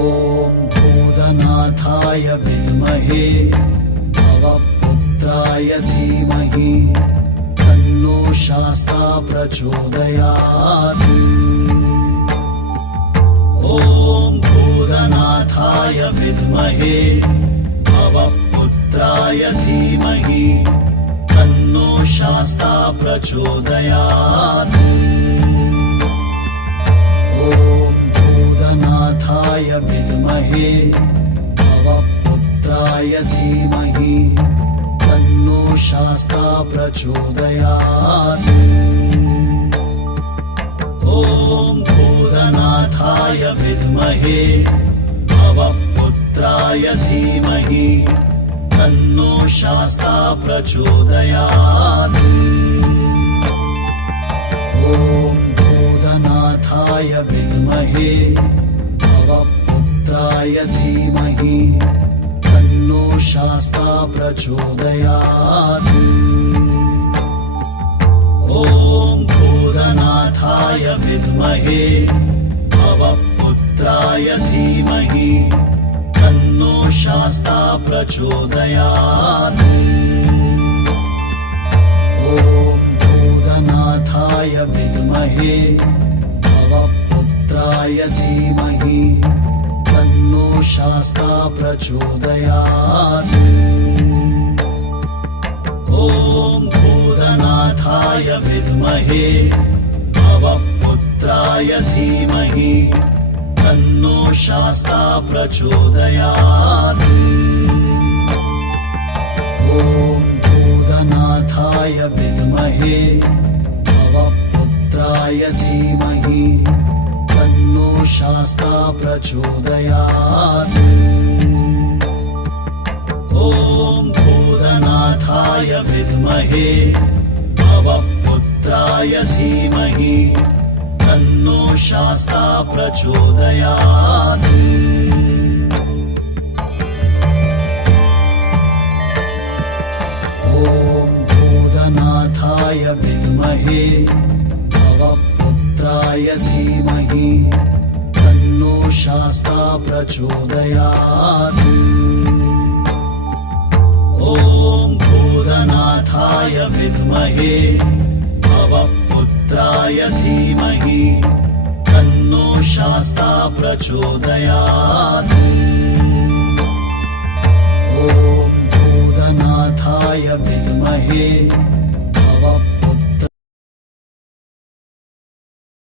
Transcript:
ॐ भूतनाथाय विद्महे भवपुत्राय धीमहि तन्नो शास्ता प्रचोदयात्। ॐ भूतनाथाय विद्महे भवपुत्राय धीमहि तन्नो शास्ता प्रचोदयात्। ॐ भूतनाथाय विद्महे भवपुत्राय धीमहि तन्नो शास्ता प्रचोदयात्। ॐ भूतनाथाय विद्महे भवपुत्राय धीमहि तन्नो शास्ता प्रचोदयात्। ॐ भूतनाथाय विद्महे भवपुत्राय धीमहि तन्नो शास्ता प्रचोदयात्। ॐ भूतनाथाय विद्महे भवपुत्राय धीमहि तन्नो शास्ता प्रचोदयात्। ॐ भूतनाथाय विद्महे भवपुत्राय धीमहि तन्नो शास्ता प्रचोदयात्। ॐ भूतनाथाय विद्महे भवपुत्राय धीमहि तन्नो शास्ता प्रचोदयात्। ॐ भूतनाथाय विद्महे भवपुत्राय धीमहि तन्नो शास्ता प्रचोदयात्। ॐ भूतनाथाय विद्महे भवपुत्राय धीमहि तन्नो शास्ता प्रचोदयात्। ॐ भूतनाथाय विद्महे भवपुत्राय धीमहि तन्नो शास्ता प्रचोदयात्। ॐ भूतनाथाय विद्महे भवपुत्राय धीमहि तन्नो शास्ता प्रचोदयात्।